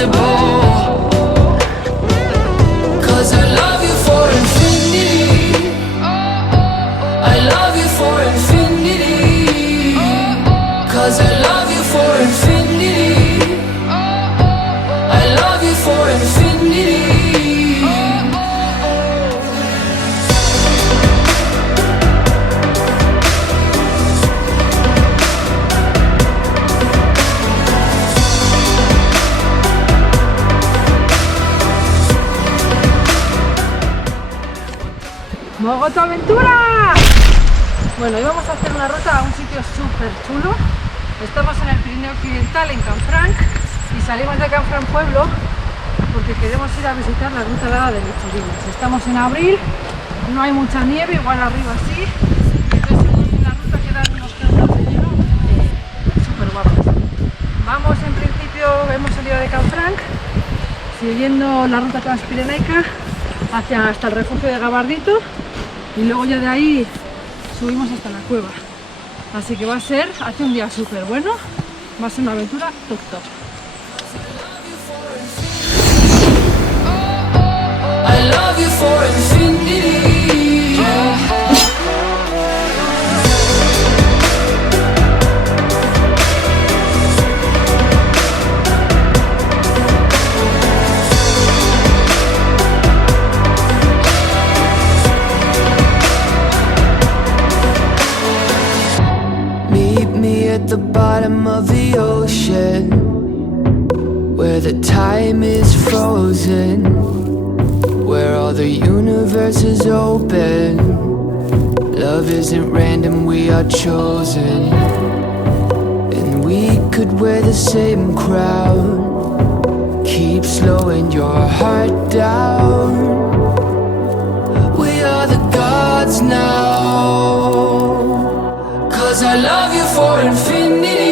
impossible. 'Cause I love you for infinity. I love you for infinity. 'Cause I love you for infinity. I love you for infinity. ¡Mogoto Aventura! Bueno, hoy vamos a hacer una ruta a un sitio súper chulo. Estamos en el Pirineo Occidental, en Canfranc, y salimos de Canfranc pueblo porque queremos ir a visitar la ruta larga de Lecherines. Estamos en abril, no hay mucha nieve, igual arriba sí, entonces en la ruta quedan unos campos de hielo súper guapos. Vamos, en principio hemos salido de Canfranc siguiendo la ruta transpirenaica hasta el refugio de Gabardito, y luego ya de ahí subimos hasta la cueva. Así que va a ser, hace un día súper bueno, va a ser una aventura top top. I love you for infinity. Meet me at the bottom of the ocean, where the time is frozen, where all the universe is open. Love isn't random, we are chosen. And we could wear the same crown. Keep slowing your heart down. We are the gods now. 'Cause I love you for infinity.